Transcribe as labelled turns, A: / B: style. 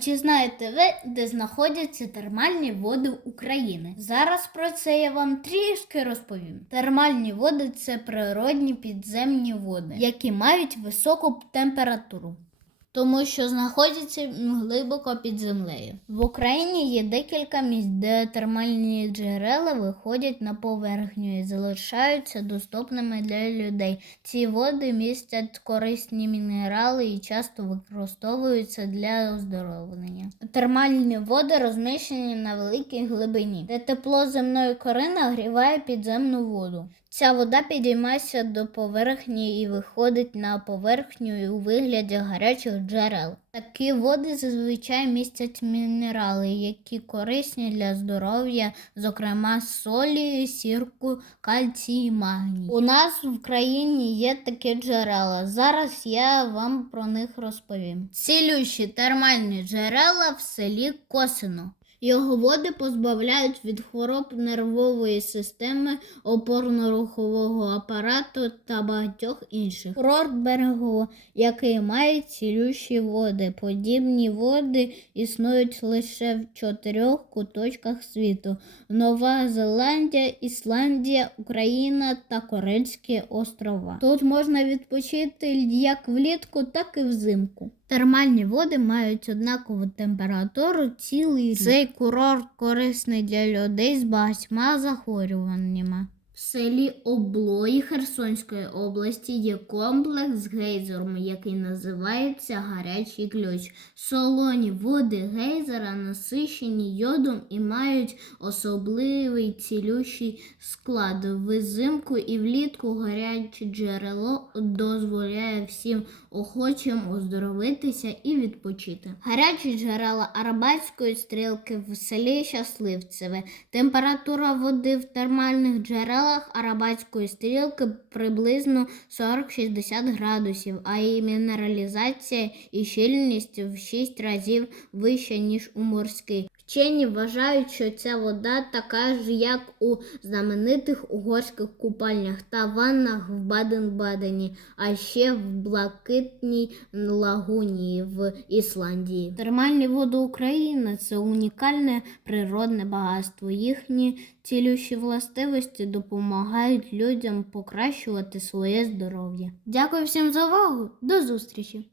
A: чи знаєте ви, де знаходяться термальні води України? Зараз про це я вам трішки розповім. Термальні води це природні підземні води, які мають високу температуру. Тому що знаходяться глибоко під землею. В Україні є декілька місць, де термальні джерела виходять на поверхню і залишаються доступними для людей. Ці води містять корисні мінерали і часто використовуються для оздоровлення. Термальні води розміщені на великій глибині, де тепло земної кори нагріває підземну воду. Ця вода підіймається до поверхні і виходить на поверхню у вигляді гарячих джерел. Такі води зазвичай містять мінерали, які корисні для здоров'я, зокрема солі, сірку, кальцій і магній. У нас в країні є такі джерела. Зараз я вам про них розповім. Цілющі термальні джерела в селі Косино. Його води позбавляють від хвороб нервової системи, опорно-рухового апарату та багатьох інших. Курорт берегово, який має цілющі води. Подібні води існують лише в чотирьох куточках світу: Нова Зеландія, Ісландія, Україна та Корильські острова. Тут можна відпочити як влітку, так і взимку. Термальні води мають однакову температуру цілий рік. Цей курорт корисний для людей з багатьма захворюваннями. В селі Облої Херсонської області є комплекс з гейзером, який називається Гарячий ключ. Солоні води гейзера насичені йодом і мають особливий цілющий склад. Взимку і влітку гаряче джерело дозволяє всім охочим оздоровитися і відпочити. Гарячі джерела Арабатської стрілки в селі Щасливцеве. Температура води в термальних джерелах Арабатської стрілки приблизно 40-60 градусів, а її мінералізація і щільність в 6 разів вища, ніж у морській. Вчені вважають, що ця вода така ж, як у знаменитих угорських купальнях та ваннах в Баден-Бадені, а ще в Блакитній лагуні в Ісландії. Термальні води України це унікальне природне багатство. Їхні цілющі властивості допомагають людям покращувати своє здоров'я. Дякую всім за увагу. До зустрічі!